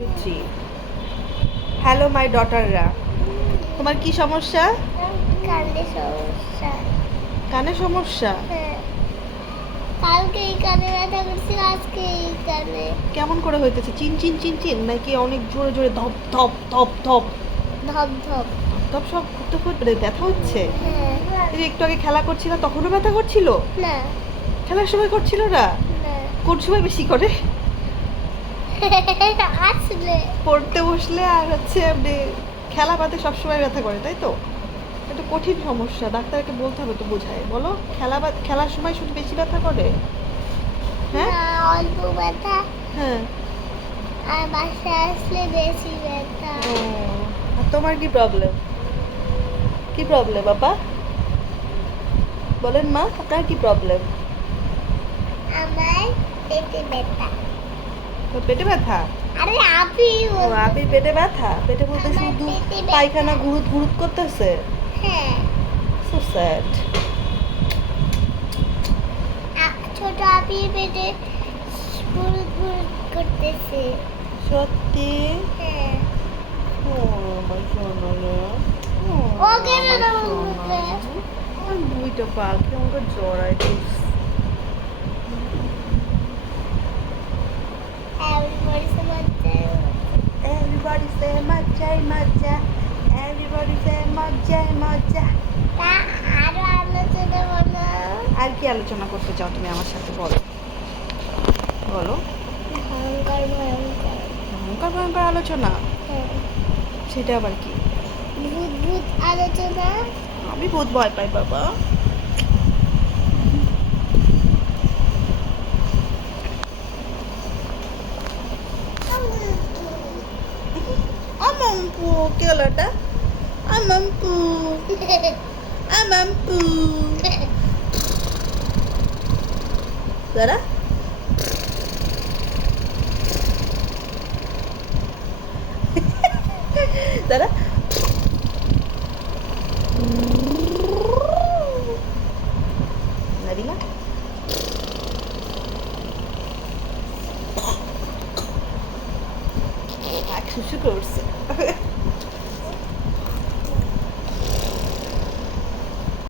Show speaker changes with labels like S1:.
S1: Three hello my ডটাররা তোমার কি সমস্যা?
S2: কানে সমস্যা।
S1: কানে সমস্যা?
S2: হ্যাঁ। কালকে এই কানে ব্যথা করছিল আজকে এই কানে।
S1: কেমন করে হইতেছে? চিন চিন চিন চিন নাকি অনেক জোরে জোরে ধপ ধপ ধপ ধপ?
S2: ধপ ধপ।
S1: ধপ সব করতে করতে ব্যথা হচ্ছে?
S2: হ্যাঁ।
S1: একটু আগে খেলা করছিল তখনও ব্যথা করছিল?
S2: না।
S1: খেলার সময় করছিল না?
S2: না।
S1: কোন সময় বেশি করে?
S2: আসলে।
S1: পড়তে বসলে আর হচ্ছে আপনি খেলা পাতে সবসময় ব্যথা করে তাই তো? এটা কঠিন সমস্যা ডাক্তারকে বলতে হবে তো বোঝায়। বলো খেলা খেলার সময় শুধু বেশি ব্যথা করে? হ্যাঁ?
S2: অল্প ব্যথা।
S1: হ্যাঁ।
S2: আর বাসায় আসলে বেশি ব্যথা।
S1: আর তোমার কি প্রবলেম কি প্রবলেম বাবা? বলেন মা আপনার কি প্রবলেম
S2: আমার পেটে ব্যথা।
S1: পেটে ব্যথা?
S2: আরে আপনি
S1: ও আপনি পেটে ব্যথা? পেটে বলতে শুধু পায়খানা ঘুরুত ঘুরুত করতেছে?
S2: হ্যাঁ।
S1: সো স্যাড
S2: ছোট আপি পেটে ফুল ফুল করতেছে।
S1: সত্যি?
S2: হ্যাঁ।
S1: ও আমার সোনা। ও,
S2: কেন
S1: দুইটা পাখি আমাকে জড়াই দিস say মজ্জা Everybody say মজ্জাই মজ্জা
S2: তা আরও আলোচনা বলো
S1: আর কি আলোচনা করতে চাও তুমি আমার সাথে? বলো। বলো।
S2: ভয়ঙ্কর ভয়ঙ্কর
S1: ভয়ঙ্কর ভয়ঙ্কর আলোচনা?
S2: হ্যাঁ।
S1: সেটা আবার কি?
S2: ভূত ভূত আলোচনা?
S1: আমি বহুত ভয় পাই বাবা। আমাম্পু কে হলো এটা আমাম্পু আমাম্পু দাঁড়া দাঁড়া küçük olsun.